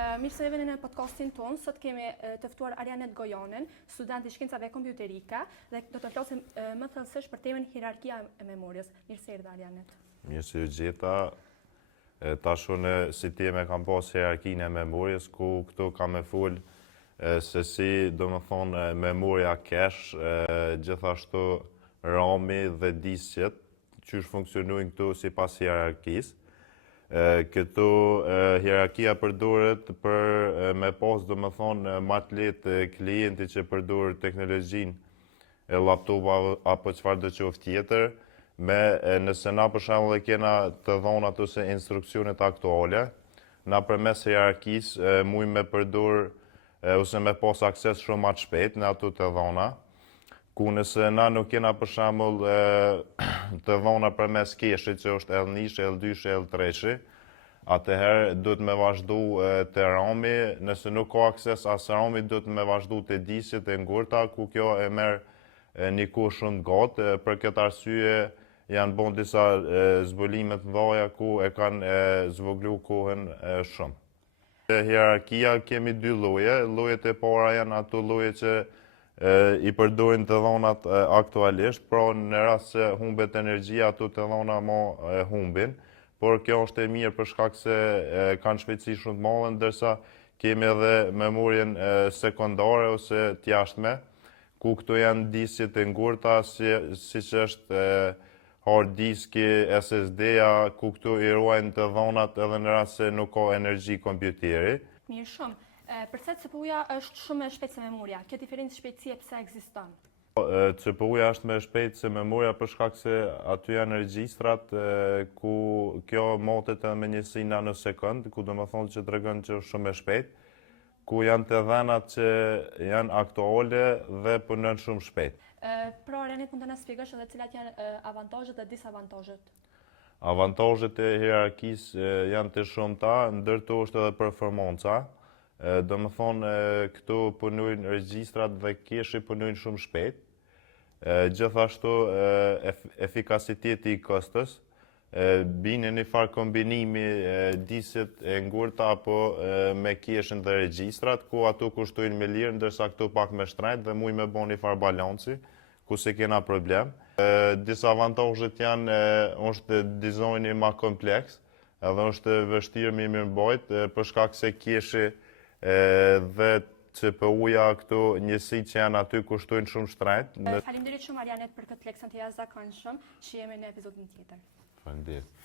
Mirë se vini në podcastin tonë. Sot kemi të ftuar Arianet Gojanin, student i shkencave kompjuterike, dhe do të flasim më thellësisht për temën hierarkia e memorjes. Mirë se erdha Arianet. Mirë se u gjeta. Tash unë si temë kam pas hierarkinë e memorjes, ku këtu kam me fol se si do më thonë memoria cache, gjithashtu RAM-i dhe diskjet, që funksionojnë këtu sipas hierarkisë. Këtu hierarkia përdoret për me pas do më thonë ma të lehtë klienti që përdor teknologjinë e laptopa apo çfarë do qoftë tjetër, nëse na për shembull e kena të dhonat ose instruksionet aktuale, na përmes hierarkisë mujmë me përdor ose me pas akses shumë më të shpejt në ato të dhona, ku nëse na nuk kena për shembull të dhona përmes keshit që është L1, L2, L3, atëherë duhet me vazhdu të RAM-i, nëse nuk ka akses as RAM-i, duhet me vazhdu të diskjet e ngurta, ku kjo e merr një kohë shumë gatë. Për këtë arsye janë bën disa zbulime të mëdha ku e kanë zvoglu kohën shumë. Hierarkia kemi dy lloje. Llojet e para janë ato lloje që i përdorin të dhonat aktualisht, pra në rast se humbet energjia, ato të dhona humbin, por kjo është e mirë për shkak se kanë shpejtësi shumë të madhe, ndërsa kemi edhe memorien sekondare ose të jashtme, ku këto janë diskjet e ngurta, siç është hard diski, SSD-ja, ku këtu i ruajnë të dhonat edhe në rast se nuk ka energji kompjuteri. Mirë shumë. Përse CPU-ja është shumë më shpejtë se memoria? Kjo diferencë shpejtësie pse ekziston? CPU-ja është më shpejtë se memoria për shkak se aty janë regjistrat ku kjo motet edhe me njësi nanosekond, ku do më thonë që tregon që është shumë më shpejtë, ku janë të dhanat që janë aktuale dhe punojnë shumë shpejt. Pra, Arianet, mund të na shpjegosh edhe cilat janë avantazhet dhe disavantazhet? Avantazhet e hierarkisë janë të shumta, ndër to është edhe performanca. Do më thonë, këtu punojnë regjistrat dhe keshi punojnë shumë shpejt. Gjithashtu, efikasiteti i kostës, bine një farë kombinimi diskjet e ngurta apo me keshin dhe regjistrat, ku ato kushtojnë me lirë, ndërsa këtu pak me shtrejt dhe muj me bo një farë balanci, ku se kena problem. Disavantazhet janë, është dizajni ma kompleks, edhe është vështirë me mirëmbajt, për shkak se keshi dhe CPU-ja këtu njësit që janë aty kushtojnë shumë shtrejt. Faleminderit shumë Arianet për këtë leksion të jashtëzakonshëm, që jemi në episodin tjetër. Faleminderit.